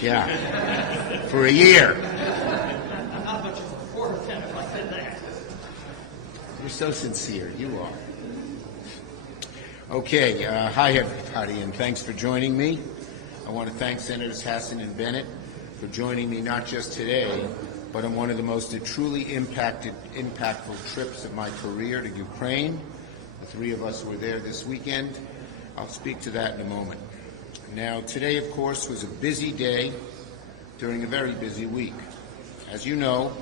Yeah, for a year. Not much of a report of that if I said that. You're so sincere. You are. Okay. Hi, everybody, and thanks for joining me. I want to thank Senators Hassan and Bennett for joining me not just today, but on one of the most truly impactful trips of my career to Ukraine. The three of us were there this weekend. I'll speak to that in a moment. Now, today, of course, was a busy day during a very busy week. As you know,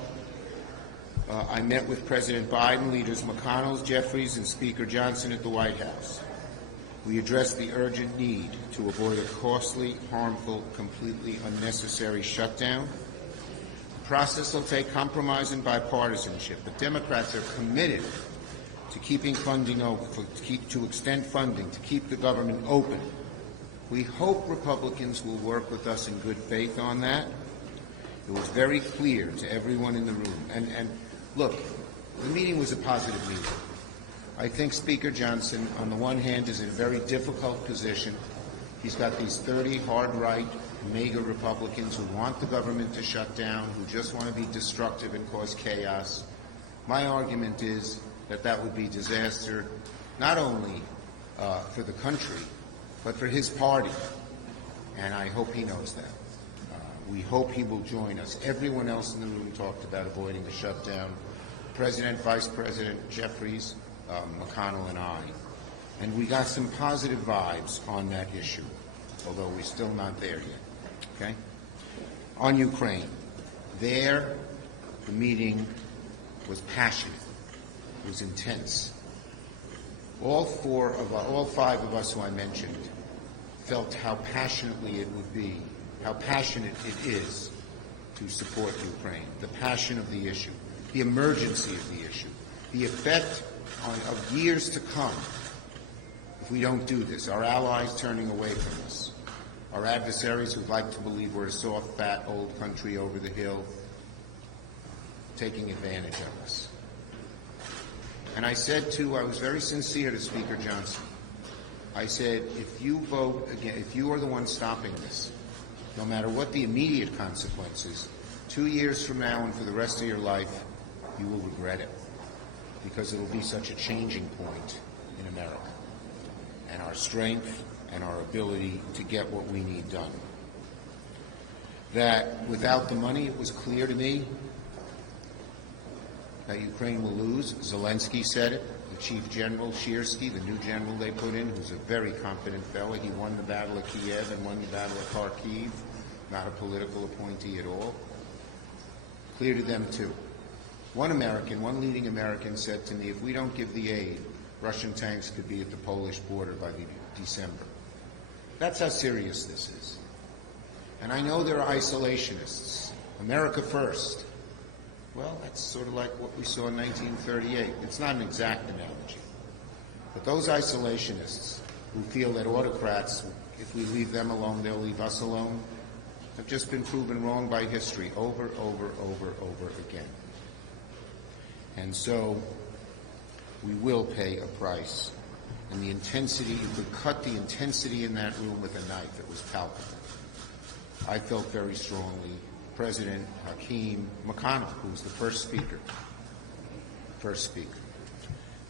I met with President Biden, Leaders McConnell, Jeffries, and Speaker Johnson at the White House. We addressed the urgent need to avoid a costly, harmful, completely unnecessary shutdown. The process will take compromise and bipartisanship, but Democrats are committed to keeping funding open, to extend funding, to keep the government open. We hope Republicans will work with us in good faith on that. It was very clear to everyone in the room. And look, the meeting was a positive meeting. I think Speaker Johnson, on the one hand, is in a very difficult position. He's got these 30 hard-right, MAGA Republicans who want the government to shut down, who just want to be destructive and cause chaos. My argument is that that would be disaster, not only for the country, but for his party. And I hope he knows that. We hope he will join us. Everyone else in the room talked about avoiding the shutdown. President, Vice President Jeffries, McConnell, and I. And we got some positive vibes on that issue, although we're still not there yet. Okay? On Ukraine, there the meeting was passionate. It was intense. All five of us who I mentioned felt how passionately it would be, how passionate it is to support Ukraine, the passion of the issue, the emergency of the issue, the effect of years to come if we don't do this, our allies turning away from us, our adversaries who'd like to believe we're a soft, fat, old country over the hill, taking advantage of us. And I said, too, I was very sincere to Speaker Johnson. I said, if you vote again, if you are the one stopping this, no matter what the immediate consequences, 2 years from now and for the rest of your life, you will regret it, because it will be such a changing point in America and our strength and our ability to get what we need done. That without the money, it was clear to me that Ukraine will lose. Zelensky said it. The Chief General Shearsky, the new general they put in, who's a very competent fellow. He won the Battle of Kiev and won the Battle of Kharkiv. Not a political appointee at all. Clear to them, too. One leading American said to me, if we don't give the aid, Russian tanks could be at the Polish border by December. That's how serious this is. And I know there are isolationists. America first. Well, that's sort of like what we saw in 1938. It's not an exact analogy. But those isolationists who feel that autocrats, if we leave them alone, they'll leave us alone, have just been proven wrong by history over again. And so we will pay a price. And the intensity, you could cut the intensity in that room with a knife. It was palpable. I felt very strongly. President Hakeem McConnell, who was the first speaker.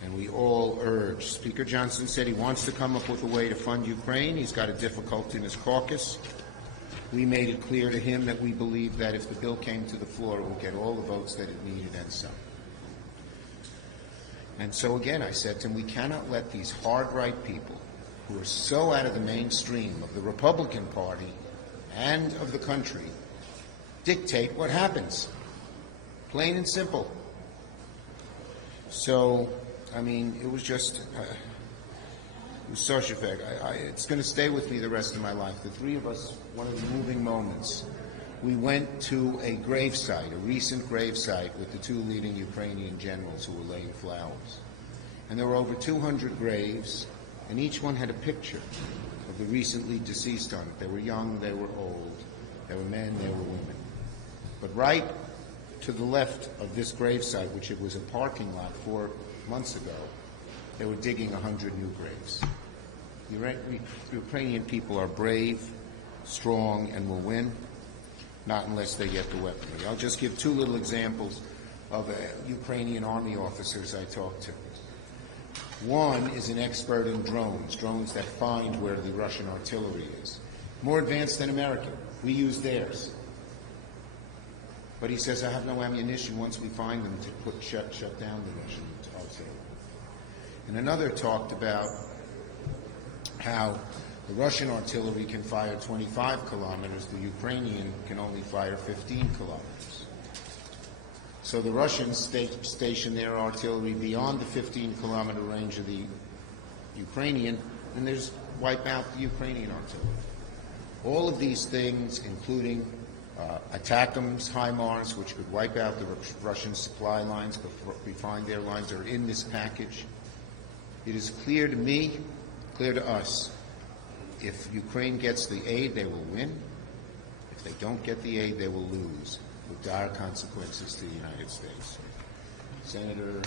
And we all urged. Speaker Johnson said he wants to come up with a way to fund Ukraine. He's got a difficulty in his caucus. We made it clear to him that we believe that if the bill came to the floor, it would get all the votes that it needed and some. And so again, I said to him, we cannot let these hard-right people who are so out of the mainstream of the Republican Party and of the country dictate what happens. Plain and simple. So, I mean, it was just, it was such a fact. It's going to stay with me the rest of my life. The three of us, one of the moving moments, we went to a gravesite, a recent gravesite with the two leading Ukrainian generals who were laying flowers. And there were over 200 graves, and each one had a picture of the recently deceased on it. They were young, they were old, they were men, they were women. But right to the left of this gravesite, which it was a parking lot 4 months ago, they were digging 100 new graves. The Ukrainian people are brave, strong, and will win. not unless they get the weaponry. I'll just give two little examples of Ukrainian army officers I talked to. One is an expert in drones that find where the Russian artillery is. More advanced than American. We use theirs. But he says, I have no ammunition once we find them to shut down the Russian artillery. And another talked about how the Russian artillery can fire 25 kilometers, the Ukrainian can only fire 15 kilometers. So the Russians station their artillery beyond the 15-kilometer range of the Ukrainian, and they just wipe out the Ukrainian artillery. All of these things, including ATACMS, HIMARS, which could wipe out the Russian supply lines before we find their lines, are in this package. It is clear to me, clear to us, if Ukraine gets the aid, they will win. If they don't get the aid, they will lose, with dire consequences to the United States. Senator.